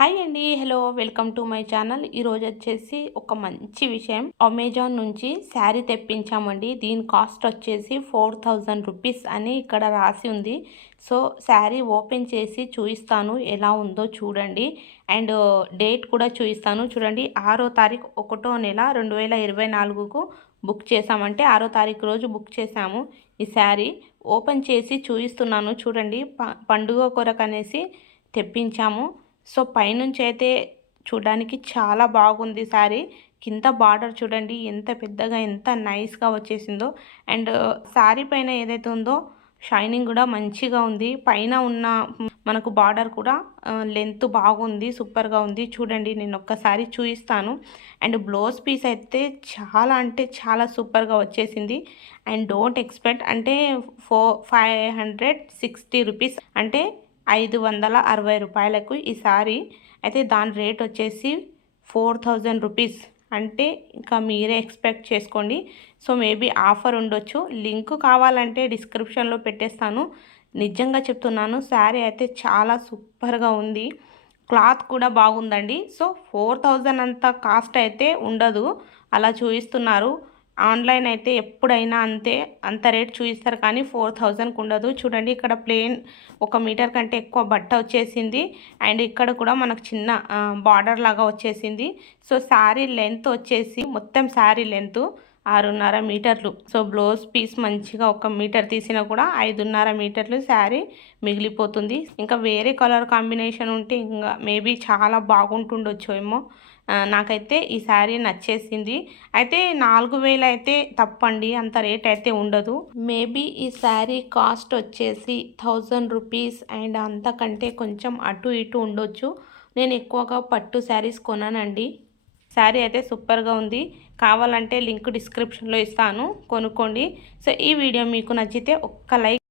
Hi అండి hello welcome to my channel. ఈరోజు వచ్చేసి ఒక మంచి విషయం. అమెజాన్ నుంచి శారీ తెప్పించామండి. దీని కాస్ట్ వచ్చేసి ఫోర్ థౌజండ్ రూపీస్ అని ఇక్కడ రాసి ఉంది. సో శారీ ఓపెన్ చేసి చూపిస్తాను ఎలా ఉందో చూడండి. అండ్ డేట్ కూడా చూపిస్తాను. చూడండి ఆరో తారీఖు ఒకటో నెల రెండు వేల ఇరవై నాలుగుకు బుక్ చేసామంటే ఆరో తారీఖు రోజు బుక్ చేసాము ఈ శారీ. ఓపెన్ చేసి చూపిస్తున్నాను. చూడండి పండుగ కొరకు అనేసి తెప్పించాము. సో పైనుంచి అయితే చూడడానికి చాలా బాగుంది శారీ కింద బార్డర్ చూడండి ఎంత పెద్దగా ఎంత నైస్గా వచ్చేసిందో. అండ్ శారీ పైన ఏదైతే ఉందో షైనింగ్ కూడా మంచిగా ఉంది. పైన ఉన్న మనకు బార్డర్ కూడా లెంత్ బాగుంది సూపర్గా ఉంది. చూడండి నేను ఒక్కసారి చూపిస్తాను అండ్ బ్లౌజ్ పీస్ అయితే చాలా అంటే చాలా సూపర్గా వచ్చేసింది. అండ్ డోంట్ ఎక్స్పెక్ట్ అంటే four five hundred sixty rupees. అంటే ఐదు వందల అరవై రూపాయలకు ఈ సారీ. అయితే దాని రేట్ వచ్చేసి ఫోర్ థౌజండ్ రూపీస్. అంటే ఇంకా మీరే ఎక్స్పెక్ట్ చేసుకోండి. సో మేబీ ఆఫర్ ఉండొచ్చు. లింక్ కావాలంటే డిస్క్రిప్షన్లో పెట్టేస్తాను. నిజంగా చెప్తున్నాను శారీ అయితే చాలా సూపర్గా ఉంది. క్లాత్ కూడా బాగుందండి. సో ఫోర్ థౌజండ్ అంత కాస్ట్ అయితే ఉండదు. అలా చూపిస్తున్నారు. ఆన్లైన్ అయితే ఎప్పుడైనా అంతే అంత రేట్ చూపిస్తారు కానీ ఫోర్ థౌజండ్కి ఉండదు చూడండి ఇక్కడ ప్లేన్ ఒక మీటర్ కంటే ఎక్కువ బట్ట వచ్చేసింది. అండ్ ఇక్కడ కూడా మనకు చిన్న బార్డర్ లాగా వచ్చేసింది. సో శారీ లెంత్ వచ్చేసి మొత్తం శారీ లెంత్. ఆరున్నర మీటర్లు. సో బ్లౌజ్ పీస్ మంచిగా ఒక మీటర్ తీసినా కూడా ఐదున్నర మీటర్లు శారీ మిగిలిపోతుంది. ఇంకా వేరే కలర్ కాంబినేషన్ ఉంటే ఇంకా మేబీ చాలా బాగుంటుండొచ్చు ఏమో నాకైతే ఈ శారీ నచ్చేసింది. అయితే నాలుగు వేలు అయితే తప్పండి అంత రేట్ అయితే ఉండదు. మేబీ ఈ శారీ కాస్ట్ వచ్చేసి థౌజండ్ రూపీస్ అండ్ అంతకంటే కొంచెం అటు ఇటు ఉండొచ్చు. నేను ఎక్కువగా పట్టు శారీస్ కొనానండి. శారీ అయితే సూపర్గా ఉంది. కావాలంటే లింక్ డిస్క్రిప్షన్లో ఇస్తాను. కొనుక్కోండి. సో ఈ వీడియో మీకు నచ్చితే ఒక్క లైక్